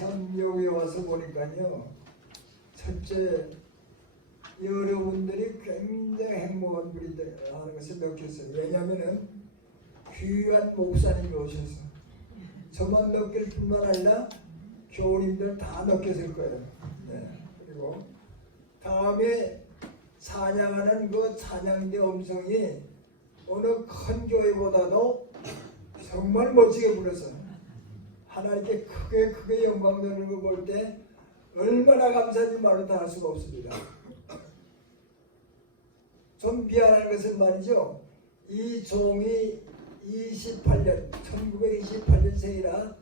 참 여기 와서 보니까요. 첫째 여러분들이 굉장히 행복한 분이라는 것을 느꼈어요. 왜냐하면은 귀한 목사님이 오셔서 저만 느낄 뿐만 아니라 교우님들 다 느꼈을 거예요. 네. 그리고 다음에 찬양하는 그 찬양대 음성이 어느 큰 교회보다도 정말 멋지게 불어서 하나님께 크게 크게 영광 되는 거볼때 얼마나 감사한지 말로 다 할 수가 없습니다. 좀 미안한 것은 말이죠. 이 종이 28년, 1928년생이라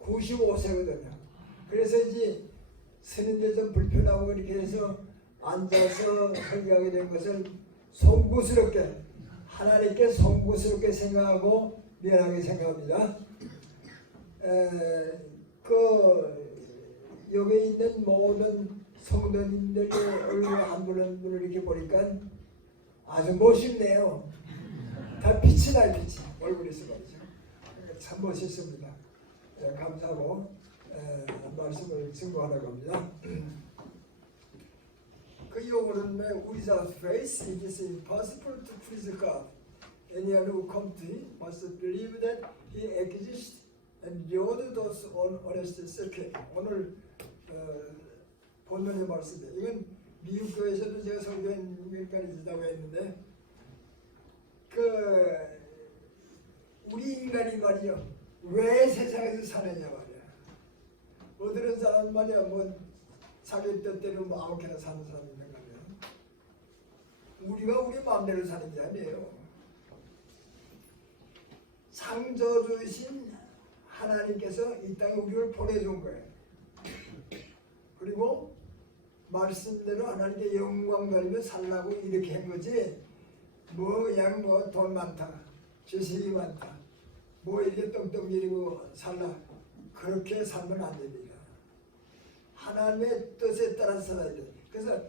95세거든요. 그래서 이제 스님들 좀 불편하고 이렇게 해서 앉아서 설교하게 된 것을 송구스럽게 하나님께 송구스럽게 생각하고 미안하게 생각합니다. 에, 그 여기 있는 모든 성도님들의 얼굴 한 분 한 분을 이렇게 보니까 아주 멋있네요. 다 빛이 나요, 빛이. 얼굴에서 말이죠. 그러니까 참 멋있습니다. 예, 감사하고 에, 말씀을 증거하라고 합니다. 그 용어는 without faith it is impossible to please God. Anyone who comes to him must believe that he exists on honest seeking. 오늘 어, 본문의 말씀이에요. 이건 미국 교회에서도 제가 설교했니까 있다고 했는데 그 우리 인간이 말이요 왜 세상에서 사느냐 말이야. 어떤 사람 말이야 뭐 자기 뜻대로 뭐 아무렇게나 사는 사람이 있는가 하면 우리가 우리 마음대로 사는 게 아니에요. 창조주신 하나님께서 이 땅에 우리를 보내준 거예요. 그리고 말씀대로 하나님께 영광 돌리며 살라고 이렇게 한 거지 뭐 그냥 뭐 돈 많다 지식이 많다 뭐 이렇게 떵떵거리고 살라 그렇게 살면 안 됩니다. 하나님의 뜻에 따라 살아야 돼 그래서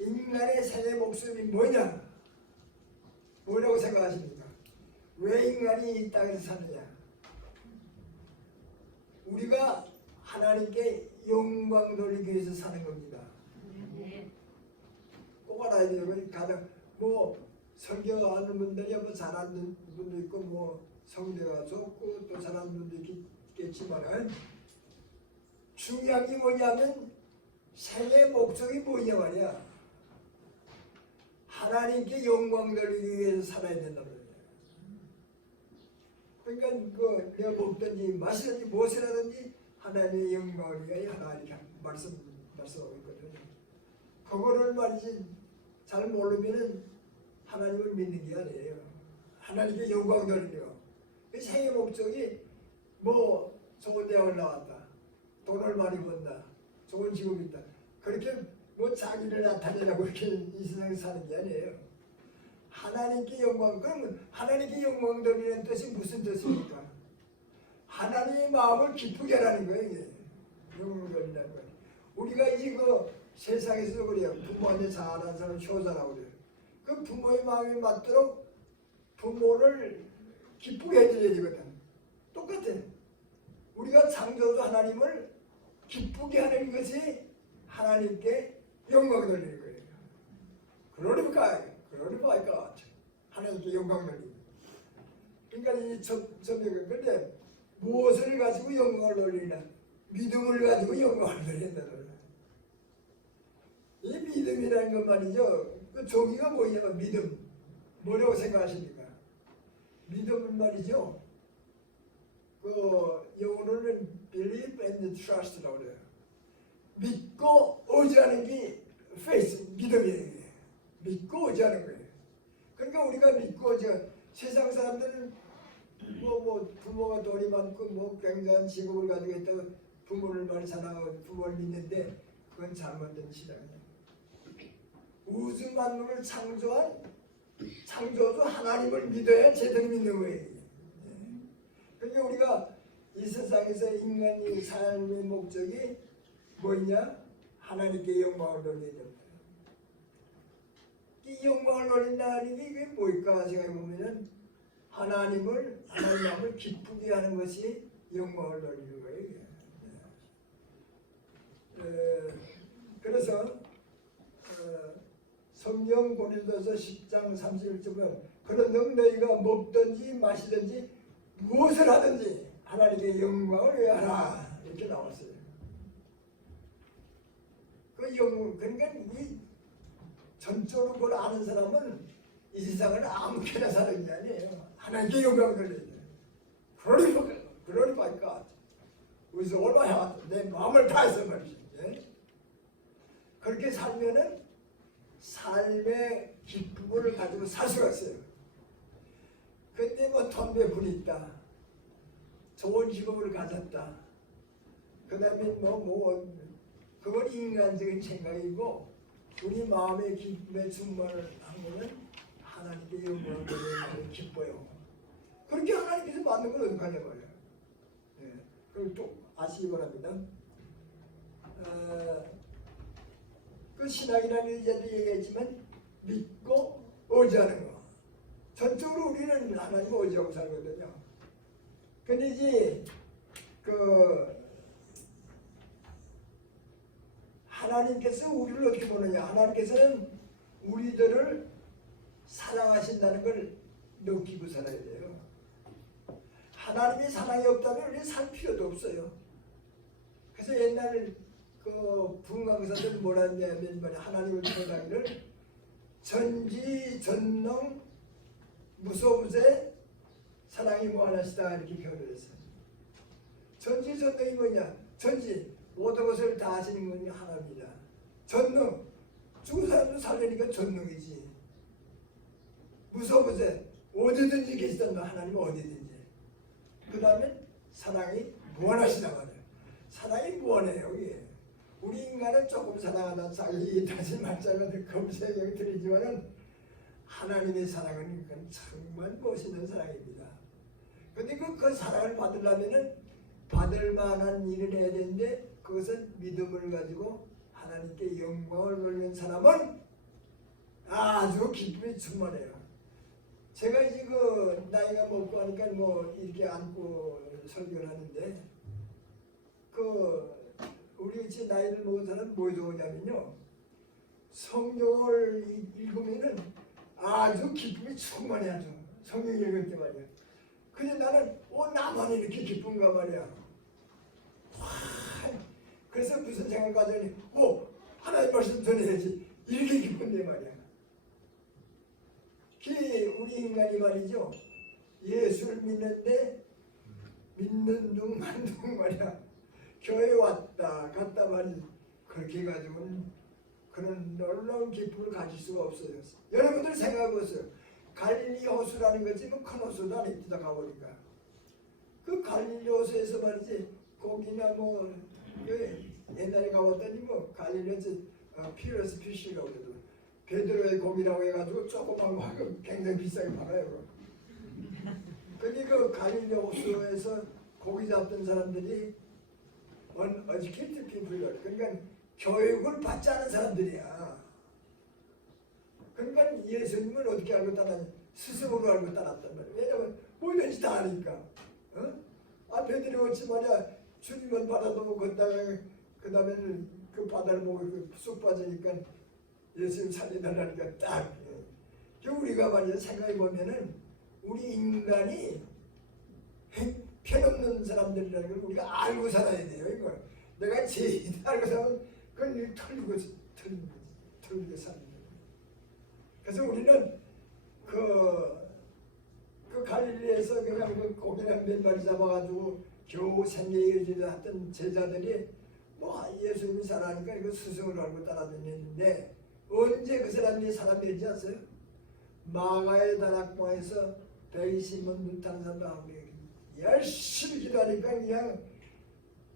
인간의 생의 목숨이 뭐냐? 뭐라고 생각하십니까? 왜 인간이 이 땅에서 사느냐 우리가 하나님께 영광 돌리기 위해서 사는 겁니다 꼭 알아야 돼요. 그 가장 뭐 설교하는 분들이 뭐 잘하는 분도 있고 뭐 성대가 좋고 또 잘하는 분도 있겠지만은 중요한 게 뭐냐면 생의 목적이 뭐냐 말이야. 하나님께 영광 돌리기 위해서 살아야 된다. 그러니까 그 내가 먹든지 마시든지 무엇을 하든지 하나님의 영광을 위하여 하나님께 말씀 말씀하고 있거든요. 그거를 말이지 잘 모르면은 하나님을 믿는 게 아니에요. 하나님께 영광 돌리려. 그 생의 목적이 뭐 좋은 대학을 나왔다. 돈을 많이 번다. 좋은 직업이 있다. 그렇게 뭐 자기를 나타내려고 이렇게 이 세상에 사는 게 아니에요. 하나님께 영광, 그러면 하나님께 영광 돌리는 뜻이 무슨 뜻입니까? 하나님의 마음을 기쁘게 하라는 거예요. 영광 돌린다는 거예요. 우리가 이거 세상에서 그래요. 부모한테 잘하는 사람 효자라고 그래요. 그 부모의 마음이 맞도록 부모를 기쁘게 해줘야 되거든. 똑같아. 우리가 창조주 하나님을 기쁘게 하는 것이 하나님께 영광 돌리는 거예요. 그러니까, 그러니까 하나님께 영광 돌리는 그러니까 이 점점이 근데 무엇을 가지고 영광을 돌리나? 믿음을 가지고 영광을 돌린다. 이 믿음이라는 것 말이죠. 그 종이가 뭐냐면 믿음. 뭐라고 생각하십니까? 믿음은 말이죠. 그 영어로는 believe and trust라고 그래요. 믿고 의지하는 게 faith, 믿음이에요. 믿고 의지하는 거예요. 그러니까 우리가 믿고 저 세상 사람들은 뭐, 뭐 부모가 돈이 많고 뭐 굉장한 직업을 가지고 있다고 부모를 많이 사랑하고 부모를 믿는데 그건 잘못된 신앙이에요. 우주 만물을 창조한 창조주 하나님을 믿어야 제대로 믿는 거예요. 그러니까 우리가 이 세상에서 인간이 삶의 목적이 뭐냐? 하나님께 영광을 됩니다. 이 영광을 돌린다는 게 이게 뭘까? 생각해 보면은 하나님을 하나님을 기쁘게 하는 것이 영광을 돌리는 거예요. 에, 그래서 어, 성경 고린도서 10장 31절은 그런 능 너희가 먹든지 마시든지 무엇을 하든지 하나님의 영광을 위하라. 이렇게 나왔어요. 그 영, 그러니까 이 전적으로 그걸 아는 사람은 이 세상을 아무렇게나 사는 게 아니에요. 하나님께 돌려야 돼요. 그러니까, 그러니까 my heart, 내 마음을 다해서 말이죠. 예? 그렇게 살면은 삶의 기쁨을 가지고 살 수가 있어요. 근데 뭐 덤배불이 있다. 좋은 직업을 가졌다. 그 다음에 뭐, 뭐, 그건 인간적인 생각이고, 우리 마음의 기쁨에 충만한 거는 하나님께 영광을 돌리는 기뻐요. 그렇게 하나님께서 만든 걸 어떡하냐 말이에요. 예. 그걸 또 아시기 바랍니다. 어, 그 신앙이라는 이제도 얘기했지만 믿고 의지하는 거. 전적으로 우리는 하나님 의지하고 살거든요. 근데 이제 그 하나님께서 우리를 어떻게 보느냐? 하나님께서는 우리들을 사랑하신다는 걸 느끼고 살아야 돼요. 하나님의 사랑이 없다면 우리는 살 필요도 없어요. 그래서 옛날 그 분강사들 뭐라 했냐면 하나님을 전하기를 전지전능 무소무새 사랑이 무한하시다 이렇게 표현을 했어요. 전지전능이 뭐냐? 전지 모든 것을 다 하시는 분이 하나입니다. 전능 죽은 사람도 살리니까 전능이지. 무소무새 어디든지 계시던 하나님은 어디든지. 그 다음에 사랑이 무한하시다 말이에요. 사랑이 무한해요. 이게. 우리 인간은 조금 사랑하다 자기 다시 말자면 검색이 들리지만은 하나님의 사랑은 그건 정말 멋있는 사랑입니다. 근데 그, 그 사랑을 받으려면은 받을 만한 일을 해야 되는데 그것은 믿음을 가지고 하나님께 영광을 돌리는 사람은 아주 기쁨이 충만해요. 제가 그 나이가 먹고 하니까 뭐 이렇게 안고 설교를 하는데 그 우리 이제 나이를 먹은 사람은 뭐 좋으냐면요 성경을 이- 읽으면은 아주 기쁨이 충만해 아주 성경 읽을 때 말이야. 근데 나는 어 나만 이렇게 기쁜가 말이야. 와, 그래서 무슨 생각 하더니 뭐 하나님 말씀 전해야지 이렇게 기쁜데 말이야. 그 우리 인간이 말이죠. 예수를 믿는데 믿는 둥만 둥 말이야. 교회 왔다 갔다 말이 그렇게 가지고는 그런 놀라운 기쁨을 가질 수가 없어요. 여러분들 생각해보세요. 갈릴리 호수라는 것이 뭐큰 호수도 아닙니다. 가보니까. 그 갈릴리 호수에서 말이지 고기나 뭐그 옛날에 가봤더니 뭐 갈릴리에서 어, 피러스 피쉬라고 그러더라고요. 베드로의 고기라고 해가지고 조그만 거 굉장히 비싸게 팔아요. 근데 그 갈릴리 호수에서 고기 잡던 사람들이 uneducated people 그러니까 교육을 받지 않은 사람들이야. 그러니까 예수님을 어떻게 알고 따랐냐? 스승으로 알고 따랐단 말이야. 왜냐면 뭐든지 다 아니까. 어? 아 베드로 어찌 말이야 바다도 못 걷다가 그 다음에는 그 바다를 보고 그쑥 빠지니까 예수님 살려달라니까 딱. 예. 그 우리가 말이야 생각해 보면은 우리 인간이 행- 편없는 사람들이라는 걸 우리가 알고 살아야 돼요. 이거 내가 제일 알고 살면 그건 일 털리고 털리고 털리고 사는 거예요. 그래서 우리는 그, 그 갈릴리에서 그냥 그 고기랑 몇 마리 잡아가지고 겨우 생계유지를 했던 제자들이 뭐 예수님이 살아니까 이거 스승으로 알고 따라다녔는데 언제 그 사람이 사람이 되지 않았어요? 마가의 다락방에서 120만 눈타는 사람도 열심히 기도하니까 그냥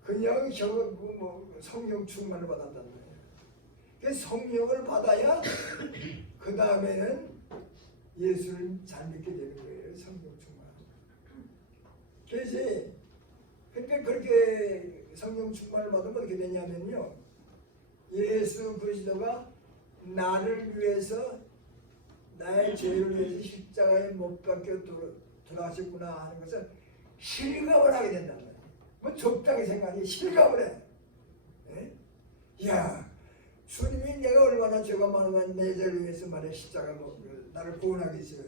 그냥 저거 뭐, 뭐 성령 충만을 받았단 말이에요. 그 성령을 받아야 그 다음에는 예수를 잘 믿게 되는 거예요. 성령 충만. 그래서 그렇게 성령 충만을 받으면 어떻게 되냐면요. 예수 그리스도가 나를 위해서 나의 죄를 위해서 십자가에 못 박혀 돌- 돌아가셨구나 하는 것을 실감을 하게 말이에요. 뭐 적당히 생각하니 실감을 해. 예? 야 주님이 내가 얼마나 죄가 많으면 내 죄를 위해서 말해 십자가 뭐 나를 구원하겠어요.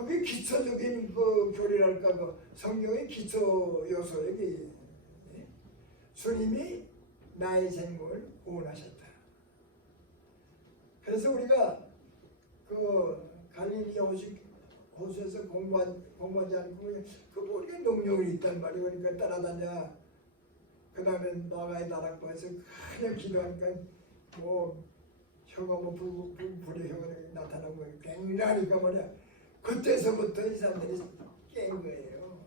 그게 기초적인 그 교리랄까 그 성경의 기초 요소예요. 이게. 예? 주님이 나의 생명을 구원하셨다. 그래서 우리가 그 갈릴리 호수, 호수에서 공부한, 공부하지 않고 그 우리가 능력이 있단 말이에요. 그러니까 따라다녀. 그 다음에 나가의 나락방에서 그냥 기도하니까 뭐 혀가 뭐 불, 불, 불의 혀가 나타나고 굉장하니까 말이야. 그때서부터 이 사람들이 깬 거예요.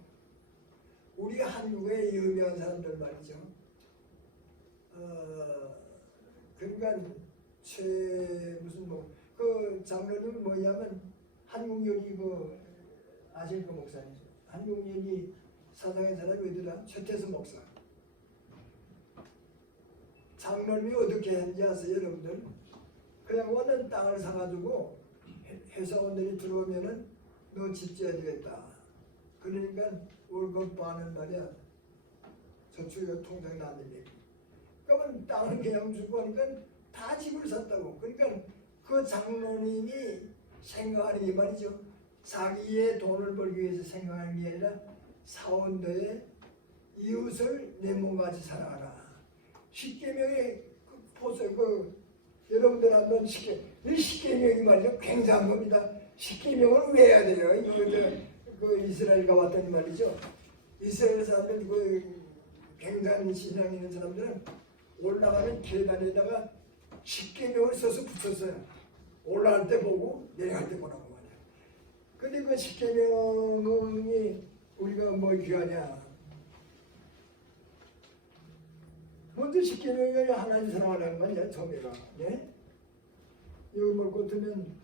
우리 한국의 유명한 사람들 말이죠. 어, 그러니까 최 무슨 뭐 그 장로님 뭐냐면 한국연이 그 아실 그 목사님이죠. 한국연이 사상의 사람이 어디라 최태수 목사. 장로님이 어떻게 했는지 아세요, 여러분들? 그냥 원은 땅을 사가지고 회- 회사원들이 들어오면은 너 집 지어야 되겠다. 그러니까 월급 받는 말이야. 저축이 통장에 나는데. 그러면 땅을 그냥 주고 하니까 다 집을 샀다고. 그러니까 그 장로님이 생각하는 게 말이죠. 자기의 돈을 벌기 위해서 생각하는 게 아니라 사원도에 이웃을 내 몸같이 사랑하라. 십계명의 그 보세요. 그 여러분들 한번 십계 이 십계명이 말이죠. 굉장한 겁니다. 십계명을 왜 해야 돼요? 이거 저, 그 이스라엘가 왔더니 말이죠. 이스라엘 사람들 그 굉장한 신앙 있는 사람들은 올라가는 계단에다가 십계명을 써서 붙였어요. 올라갈 때 보고 내려갈 때 보라고 말이야. 근데 그 십계명이 우리가 뭐 귀하냐? 먼저 십계명이 하나님 사랑하라는 거 아니야, 처음에가. 네? 여기 뭘 같으면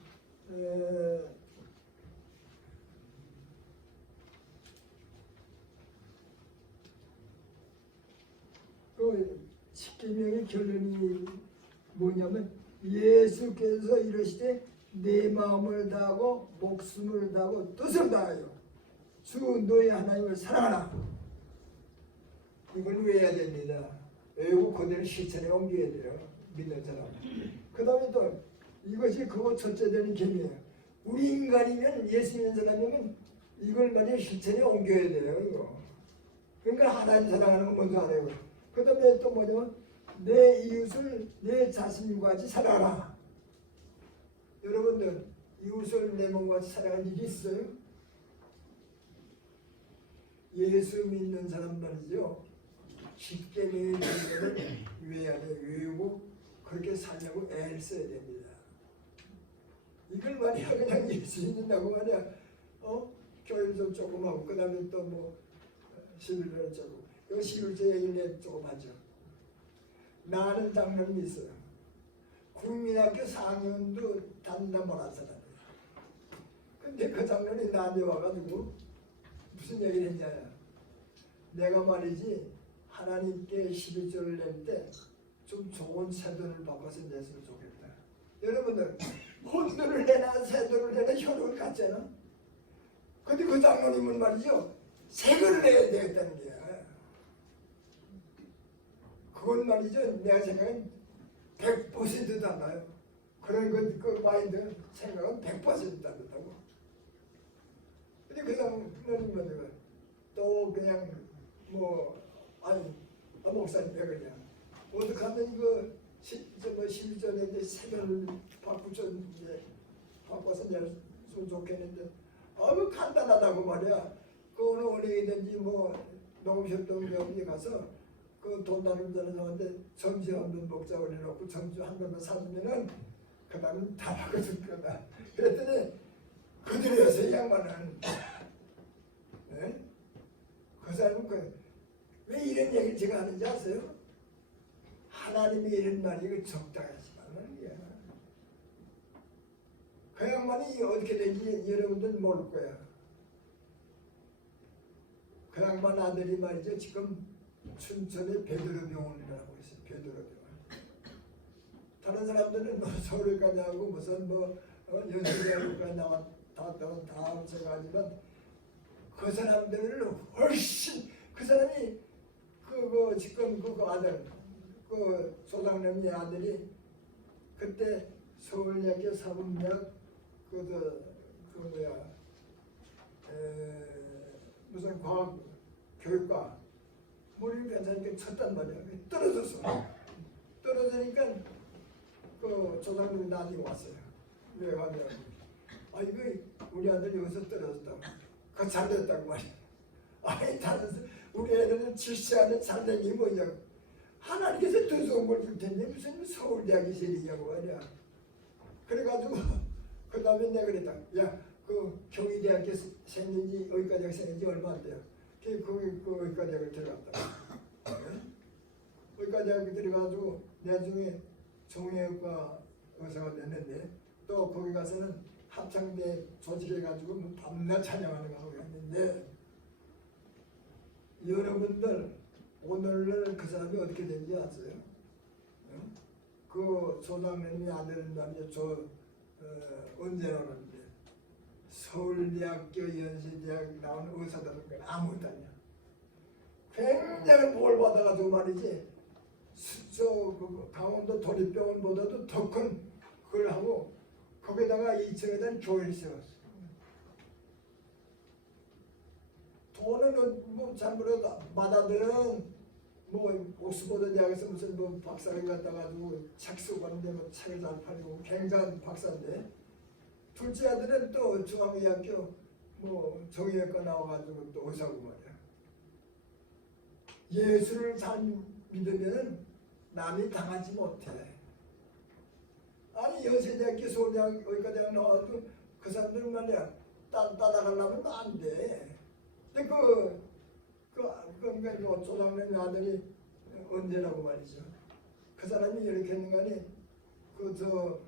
에, 그 십계명의 결론이 뭐냐면 예수께서 이러시되 내 마음을 다하고 목숨을 다하고 뜻을 다하여 주 너의 하나님을 사랑하라. 이걸 외워야 됩니다. 외우고 그대로 실천에 옮겨야 돼요. 믿는 사람. 그 다음에 또 이것이 그거 첫째 되는 계명이에요. 우리 인간이면 예수 믿는 사람이면 이걸 말이야 실천에 옮겨야 돼요. 이거. 그러니까 하나님 사랑하는 거 먼저 알아요. 그 다음에 또 뭐냐면 내 이웃을 내 자신과 같이 사랑하라. 여러분들 이웃을 내 몸과 같이 사랑하는 일이 있어요? 예수 믿는 사람 말이죠. 십계명의 문제를 외워야 돼 외우고 그렇게 살려고 애를 써야 됩니다. 이걸 말이야 그냥 예수 믿는다고 말이야 어 교회도 조금 하고 그 다음에 또 뭐 십일절 조금 이거 십일절 얘기를 조금 하죠. 나는 장면이 있어요. 국민학교 4학년도 단나 못한 사람이에요. 근데 그 장면이 나한테 와가지고 무슨 얘기를 했냐 내가 말이지 하나님께 11조를 낼 때 좀 좋은 세도를 바꿔서 냈으면 좋겠다. 여러분들 혼돈을 내나 세도를 내나 혈을 같잖아. 근데 그 장로님은 말이죠 세금을 내야 되겠다는 거야. 그건 말이죠 내가 생각엔 100% 달라요. 그런 그, 그 마인드 생각은 100% 다르다고. 근데 그 장로님은 또 그냥 뭐 아니 아 목사님 왜 그러냐. 어떻게 하면 그 시, 저뭐 실전에 이제 세면을 바꾸죠 이제 바꿔서 내면 좋겠는데. 아그 간단하다고 말이야. 그 어느 은행이든지 뭐 농협동 여기 가서 그돈 나누는 데는 좋은데 점주 한번 먹자고 해놓고 점주 한 번만 사주면은 그 다음은 다 바꿔줄 거다. 그랬더니 그들이어서 이 양반은 예? 그 사람은 그, 왜 이런 얘기를 제가 하는지 아세요? 하나님이 이런 말이 그 적당하지 말라는 거야. 그 양반이 어떻게 된지 여러분들 모를 거야. 그 양반 아들이 말이죠. 지금 춘천에 베드로 병원이라고 있어요. 베드로 병원. 다른 사람들은 뭐 서울까지 하고 무슨 뭐 어, 연세대학교까지 나왔 다, 다, 다 합쳐가지만 그 사람들을 훨씬 그 사람이 그, 그 지금 그, 그 아들 그 소장님의 아들이 그때 서울대학교 사범대학 그그 그 뭐야 에, 무슨 과학 교육과 머리 괜찮으니까 쳤단 말이야. 떨어졌어. 떨어지니까 그 조상님이 나한테 왔어요. 왜 왔냐고. 아 이거 우리 아들이 여기서 떨어졌다고. 그 잘됐다고 말이야. 아니 다른 사- 우리 애들은 질시하는 잘된 게 뭐냐고. 하나님께서 걸줄 텐데 무슨 서울대학이 제일이냐고 말이야. 그래가지고 그 다음에 내가 그랬다. 야그 경희대학교 생긴 지 여기까지 생긴 지 얼마 안 돼요. 그 거기 그 의과대학을 들어갔다. 응? 의과대학에 들어가지고 나중에 정형외과 의사가 됐는데 또 거기 가서는 합창대 조직해가지고 뭐 밤낮 찬양하는 거 하고 했는데 여러분들 오늘날 그 사람이 어떻게 된지 아세요? 응? 그 조장님이 아들 남자 저 어, 언제 나오는데 서울대학교 연세대학 나온 의사들은 아무것도 아니야. 굉장히 뭘 받아가지고 말이지 수- 저 그, 강원도 도립병원보다도 더 큰 그걸 하고 거기다가 2층에다 교회를 세웠어. 돈은 뭐잘 모르다 마다들은 뭐 옥스퍼드 대학에서 무슨 뭐 박사를 갖다 가지고 책 쓰고 하는데 뭐 책을 잘 팔리고 굉장한 박사인데 둘째 아들은 또 중앙의학교 뭐 정형외과 나와가지고 또 의사고 말이야. 예수를 잘 믿으면은 남이 당하지 못해. 아니 연세대학교 서울대학 의과대학 나와도 그 사람들은 말이야 따, 따라가려면 안 돼. 근데 그, 그, 그러니까 그 조장님 아들이 언제라고 말이죠. 그 사람이 이렇게 했는 거니 그 저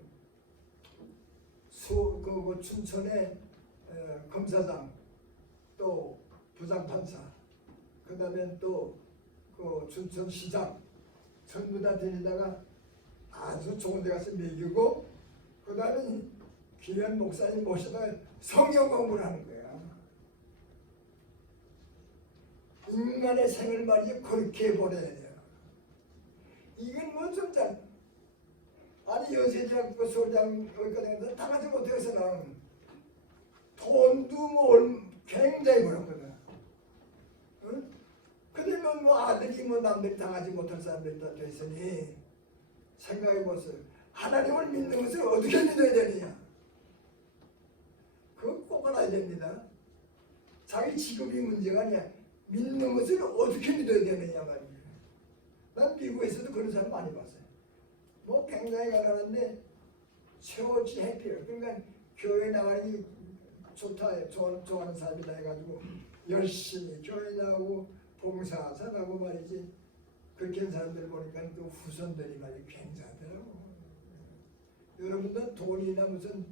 수, 그, 그 춘천의 에, 검사장 또 부장판사 그 다음에 또 그 춘천시장 전부 다 데리다가 아주 좋은 데 가서 먹이고 그 다음에 귀한 목사님 모셔다 성경 공부를 하는 거야 인간의 생을 말이지 그렇게 보내야 돼요 이건 뭐 진짜 아니 연세대학 그 소장 여기까지 다 가지 못해서는 돈도 뭐 얼- 굉장히 벌었거든. 응? 그러면 뭐 아들이 뭐 남들이 당하지 못할 사람들이 다 됐으니 생각해 보세요. 하나님을 믿는 것을 어떻게 믿어야 되느냐? 그거 꼭 알아야 됩니다. 자기 직업이 문제가 아니야. 믿는 것을 어떻게 믿어야 되느냐 말이야. 난 미국에서도 그런 사람 많이 봤어요. 뭐 굉장히 가난한데 최고치 해피요. 그러니까 교회 나가니 좋다, 좋아, 좋아하는 사람이다 해가지고 열심히 교회 나오고 봉사하사 가고 말이지. 그렇게 사람들 보니까 그 후손들이 말이 굉장하더라고. 여러분들 돈이나 무슨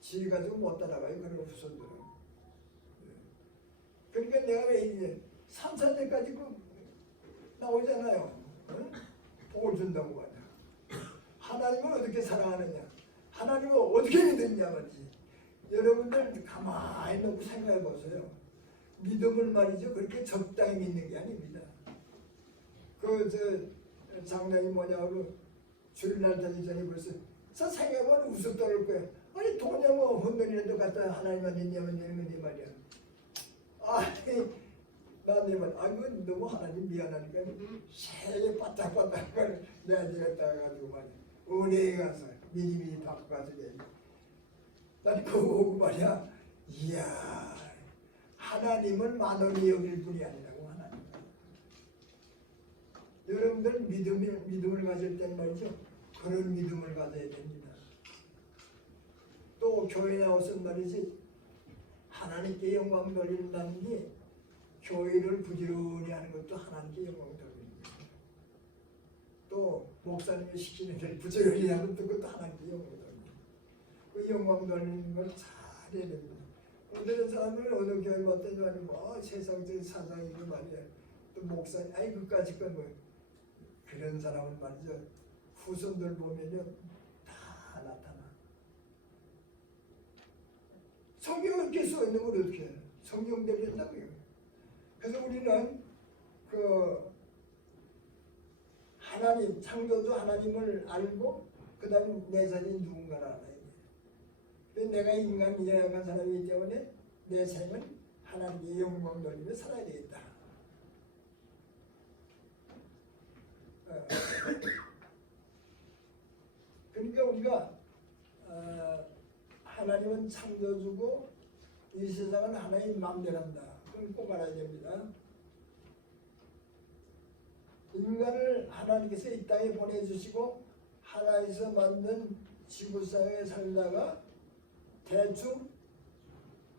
질 가지고 못 따라가요. 그런 후손들은. 그러니까 내가 왜 이제 3, 4대까지 그 나오잖아요. 응? 복을 준다고 말이야. 하나님을 어떻게 사랑하느냐? 하나님을 어떻게 믿느냐 말이지. 여러분들 가만히 놓고 생각해 보세요. 믿음을 말이죠. 그렇게 적당히 믿는 게 아닙니다. 그 저 장난이 뭐냐고 주일날 되기 전에 벌써 저 생각하면 웃어 떠올 거야. 아니 돈이야 뭐 헌돈이라도 갖다 하나님만 믿냐면 되는데 말이야. 아니 말, 아 이건 너무 하나님 미안하니까 새에 바짝바짝 걸 지었다 가지고 말이야. 은혜에 가서 미리미리 받고 가서 얘기. 난 그거 보고 말이야. 이야 하나님을 만원이 여길 뿐이 아니라고 하나님. 여러분들 믿음을 믿음을 가질 때는 말이죠. 그런 믿음을 가져야 됩니다. 또 교회 나와서 말이지 하나님께 영광 돌린다는 게 교회를 부지런히 하는 것도 하나님께 영광 돌립니다. 또 목사님이 시키는 일 부지런히 하는 것도 하나님께 영광 돌립니다. 그 영광 돌리는 걸 잘해야 됩니다. 오늘은 사람을 어느 교회 왔더니 아니 뭐 세상적인 사상이고 말이야. 또 목사님 아이 그까짓 건뭐 그런 사람은 말이죠. 후손들 보면요 다 나타나. 성경을 이렇게 써 있는 걸 어떻게 해? 성경대로 했다고요. 그래서 우리는 그 하나님 창조주 하나님을 알고 그다음에 내 자신이 누군가를 알아야 돼. 내가 인간 연약한 사람이기 때문에 내 삶은 하나님의 영광 돌리며 살아야 되겠다. 어. 그러니까 우리가 어, 하나님은 창조주고 이 세상은 하나님 마음대로 한다. 알아야 됩니다. 인간을 하나님께서 이 땅에 보내주시고 하나에서 만든 지구상에 살다가 대충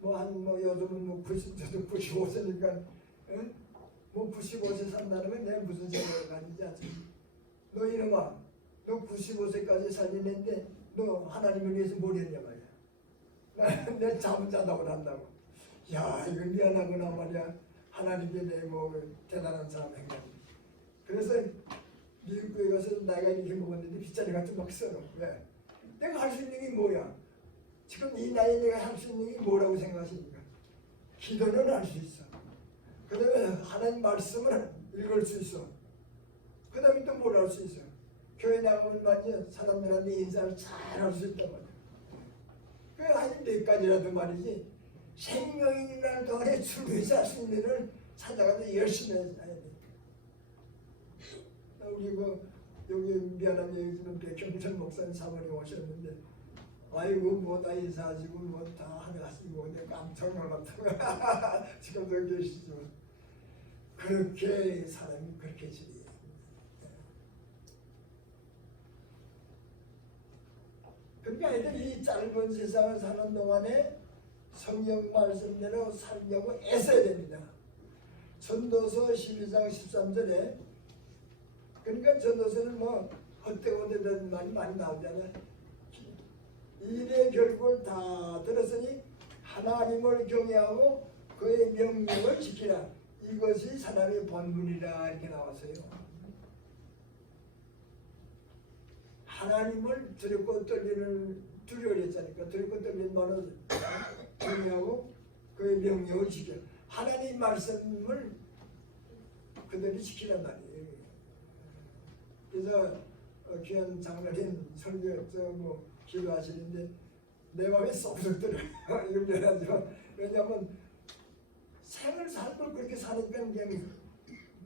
뭐한뭐 요즘은 뭐 90, 저도 95세니까 뭐 95세 산다는 건 내가 무슨 생각을 가지지 않습니까? 너 이놈아 너 95세까지 살리는데 너 하나님을 위해서 뭘 했냐 말이야 내 잠을 자다고 한다고 야 이거 미안하구나 말이야 하나님께 내뭐 대단한 사람 행동 그래서 미국에 가서 나이가 이렇게 먹었는데 빗자리 같은 막 썰어 왜? 내가 할 수 있는 게 뭐야? 지금 이 나이에 내가 할 수 있는 게 뭐라고 생각하십니까? 기도는 할 수 있어 그 다음에 하나님 말씀을 읽을 수 있어 그 다음에 또 뭘 할 수 있어? 교회 나가면 말이야 사람들한테 인사를 잘 할 수 있단 말이야 그한네 가지라도 말이지 생명이 날 동안에 있는 일을 찾아가서 열심히 해야 돼. 우리 그 여기 미안한 얘기 지는 백경천 목사님 사모님 오셨는데 아이고 뭐다 인사하시고 뭐다 하시고 내가 깜짝 놀랐다 지금도 계시지만 그렇게 사람이 그렇게 지리 그러니까 이 짧은 세상을 사는 동안에 성경 말씀대로 살려고 애써야 됩니다. 전도서 12장 13절에 그러니까 전도서는 뭐 헛되고 되는 말이 많이 나오잖아요. 일의 결국을 다 들었으니 하나님을 경외하고 그의 명령을 지키라. 이것이 사람의 본분이라 이렇게 나왔어요. 하나님을 두렵고 떨리는 두려워 했잖아요. 두렵고 떨리는 말은 경외하고 그의 명령을 지켜. 하나님 말씀을 그들이 지키란 말이에요. 그래서 어, 귀한 장로님 설교 뭐 기도하시는데 내 마음에 쏙쏙 들어요. 미안하지만 왜냐하면 생을 살걸 그렇게 사니까 그냥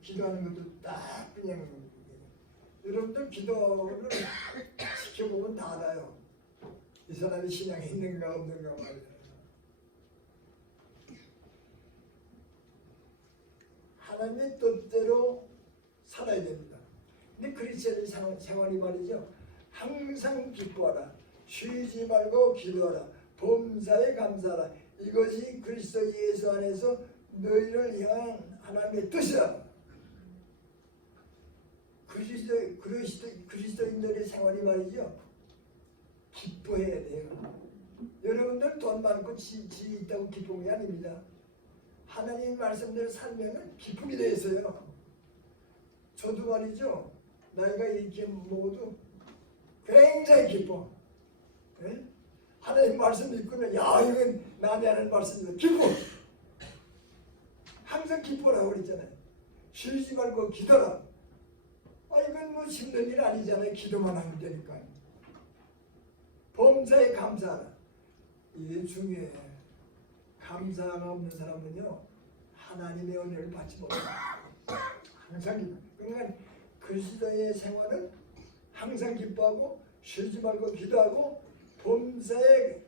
기도하는 것도 딱 그냥 여러분들 기도를 지켜보면 다 알아요. 이 사람이 신앙이 있는가 없는가 말이야. 하나님의 뜻대로 살아야 됩니다. 근데 그리스도의 생활이 말이죠. 항상 기뻐하라. 쉬지 말고 기도하라. 범사에 감사하라. 이것이 그리스도 예수 안에서 너희를 향한 하나님의 뜻이다. 그리스도 그리스도 그리스도인들의 생활이 말이죠. 기뻐해야 돼요. 여러분들 돈 많고 지, 지 있다고 기쁜 게 아닙니다. 하나님 말씀대로 살면은 기쁨이 돼 있어요. 저도 말이죠. 나이가 이렇게 먹어도 굉장히 기뻐. 예? 하나님 말씀 읽고는 야 이건 남이 하는 말씀이다. 기뻐. 항상 기뻐라고 그랬잖아요. 쉬지 말고 기도라. 아 이건 뭐 힘든 일 아니잖아요. 기도만 하면 되니까. 범사에 감사하라. 이게 중요해. 감사가 없는 사람은요 하나님의 은혜를 받지 못해요. 항상 기뻐. 그러니까 그리스도의 생활은 항상 기뻐하고 쉬지 말고 기도하고 범사에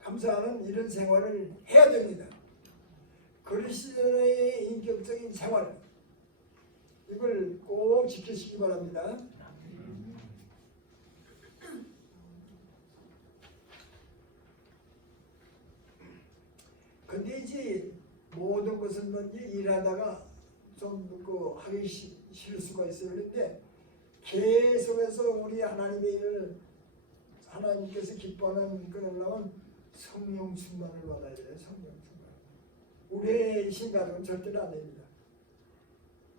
감사하는 이런 생활을 해야 됩니다. 그리스도의 인격적인 생활 이걸 꼭 지키시기 바랍니다. 근데 이제 모든 것은 뭔지 일하다가 좀그 하기 싫을 수가 있어요. 그런데 계속해서 우리 하나님의 일을 하나님께서 기뻐하는 그러려면 성령 충만을 받아야 돼요. 성령 충만. 우리의 신가족은 절대로 안 됩니다.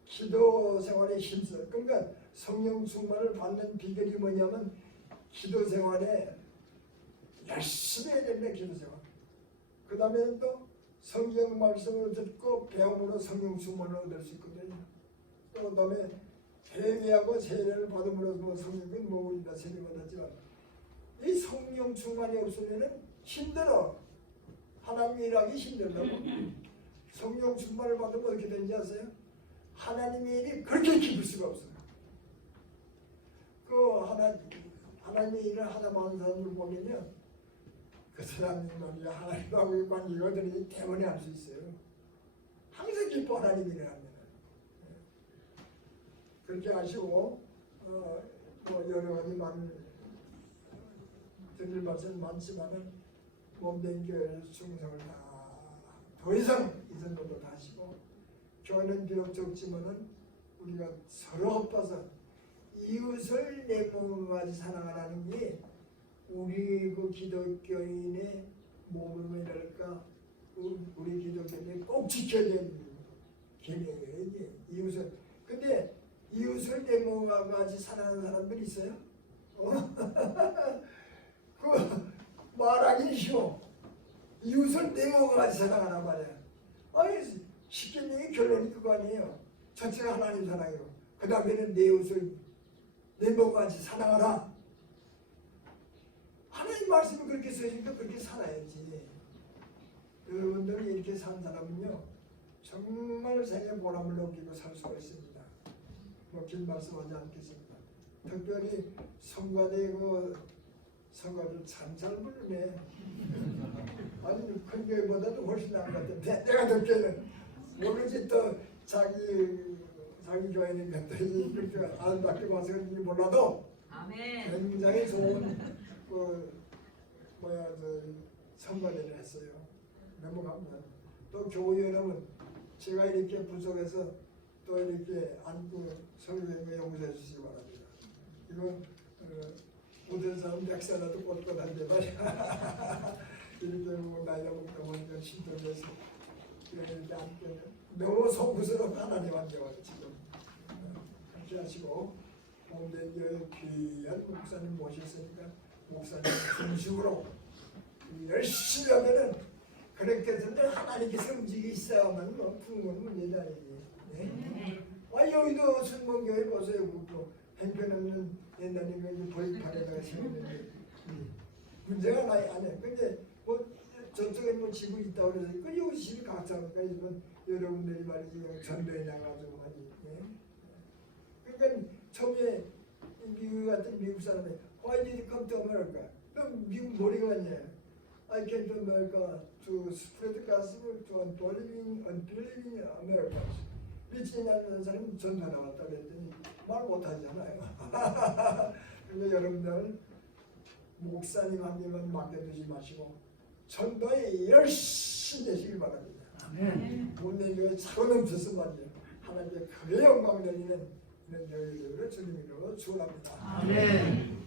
기도 생활에 힘써. 그러니까 성령 충만을 받는 비결이 뭐냐면 기도 생활에 열심히 해야 됩니다. 기도 생활. 그 다음에는 또 성경 말씀을 듣고 배움으로 성령 충만을 얻을 수 있거든요. 또 그다음에 회개하고 세례를 받음으로써 뭐 성령은 뭐 우리가 세례 받았지만 이 성령 충만이 없으면은 힘들어 하나님 일하기 힘들다고 성령 충만을 받으면 어떻게 되는지 아세요? 하나님의 일이 그렇게 깊을 수가 없어요. 그 하나 하나님의 일을 하다 많은 사람들 보면요, 그 사람이 말이야. 하나님하고의 관계가 어떤지 대번에 알수 있어요. 항상 기뻐 하나님 일을 하면 그렇게 하시고 어, 뭐 여러 가지 드릴 말씀 많지만은 몸된 교회 충성을 다더 이상 이 정도도 다 하시고 교회는 비록 적지만은 우리가 서로 헛봐서 이웃을 내 몸까지 사랑하라는 게 우리 그 기독교인의 몸이랄까? 우리- 우리 기독교인이 꼭 지켜야 되는 계명이에요 이게. 이웃을. 근데 이웃을 같이 사랑하는 사람들이 있어요? 어? 그 말하기 쉬워. 이웃을 같이 사랑하란 말이야. 아니 십계명의 결론이 그거 아니에요. 첫째가 하나님 사랑이고 그 다음에는 내 이웃을 같이 사랑하라 하나님 말씀이 그렇게 써있으니까 그렇게 살아야지. 여러분들이 이렇게 산 사람은요 정말 생에 보람을 느끼고 살 수가 있습니다. 뭐 긴 말씀하지 않겠습니다. 특별히 성가대 그 성가를 참잘 부르네 아니 큰 교회보다도 훨씬 나은 것 같은데 내가 듣기에는 모르지 또 자기 자기 교회니까 또 이- 그렇게 아름답게 봐서 그런지 몰라도. 굉장히 좋은 그 뭐야 저 선거를 했어요. 넘어갑니다. 또 여러분 제가 이렇게 부족해서 또 이렇게 안고 설교에 용서해 주시기 바랍니다. 이거 어, 모든 사람 백사라도 꼿꼿한데 말이야. 이렇게 뭐 나이가 먹다 보니까 신도에서 이렇게 안고 너무 송구스러운 하나님 안겨요 지금 어, 그렇게 하시고 홍대교회 귀한 목사님 모셨으니까 목사님 중심으로 열심히 하면은 그렇게 해서 하나님께서 움직이 있어야만 뭐 풍문 문제다 이게. 네? 아 여기도 순봉교회 보세요 그거 행편없는 옛날에 그 보이판에다가 세우는데 음, 문제가 나이 안해 근데 뭐 저쪽에 뭐 집이 있다고 그래서 그 여기 집이 각자니까 이건 여러분들이 말이지 전도에 나가지고 하니 예? 그러니까 처음에 이 미국 같은 미국 사람이 Why did you come to America? 그럼 미국 왔냐? I came to America to spread the gospel to unbelieving, unbelieving Americans. 미친이라는 사람이 전도 나왔다 그랬더니 말 못하잖아요. 그러니까 여러분들 목사님 한 명은 맡겨두지 마시고 전도에 열심히 되시길 바랍니다. 본인이 차고 넘쳐서 말이에요. 하나님께 크게 영광을 내리는 이런 교회들을 주님으로 축원합니다. 아멘.